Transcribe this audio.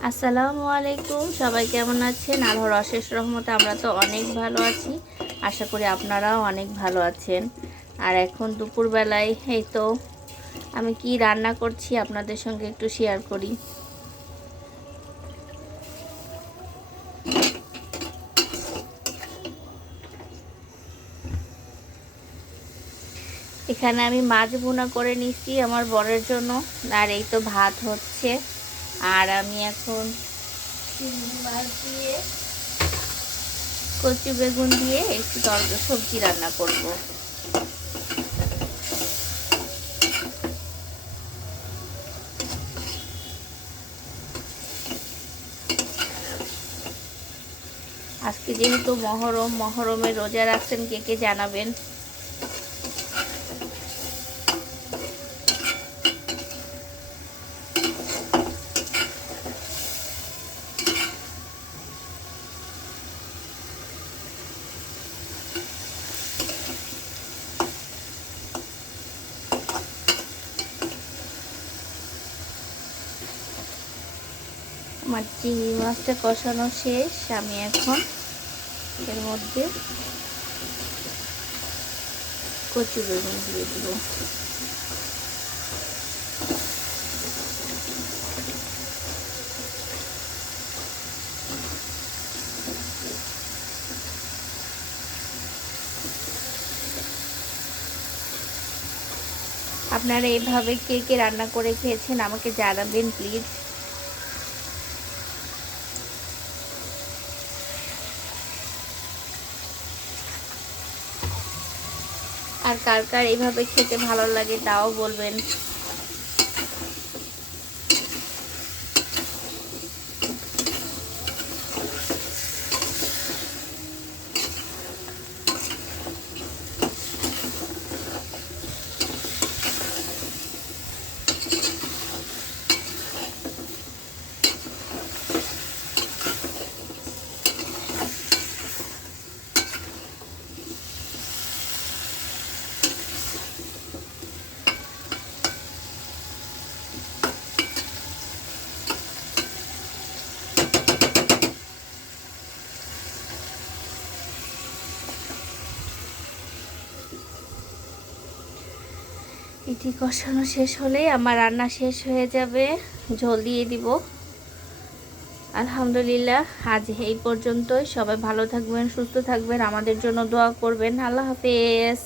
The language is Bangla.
আসসালামু আলাইকুম, সবাই কেমন আছেন? আল্লাহর অশেষ রহমতে আমরা তো অনেক ভালো আছি। আশা করি আপনারাও অনেক ভালো আছেন। আর এখন দুপুরবেলায় এই তো আমি কি রান্না করছি আপনাদের সঙ্গে একটু শেয়ার করি। এখানে আমি মাছ ভুনা করে নিচ্ছি আমার বরের জন্য। আর এই তো ভাত হচ্ছে। আর আমি এখন চিংড়ি মাছ দিয়ে কচু বেগুন দিয়ে একটু সবজি রান্না করব। আজকে যেহেতু মহরমে রোজা রাখছেন, কে কে জানাবেন। আমার চিংড়ি মাছটা কষানো শেষ। আমি এখন এর মধ্যে কচু বেগুন দিয়ে দিব। আপনারা এইভাবে কে কে রান্না করে খেয়েছেন আমাকে জানাবেন প্লিজ। আর কার কার এইভাবে খেতে ভালো লাগে তাও বলবেন। এটি কষানো শেষ হলেই আমার রান্না শেষ হয়ে যাবে। ঝোল দিয়ে দিব। আলহামদুলিল্লাহ, আজ এই পর্যন্তই। সবাই ভালো থাকবেন, সুস্থ থাকবেন, আমাদের জন্য দোয়া করবেন। আল্লাহ হাফেজ।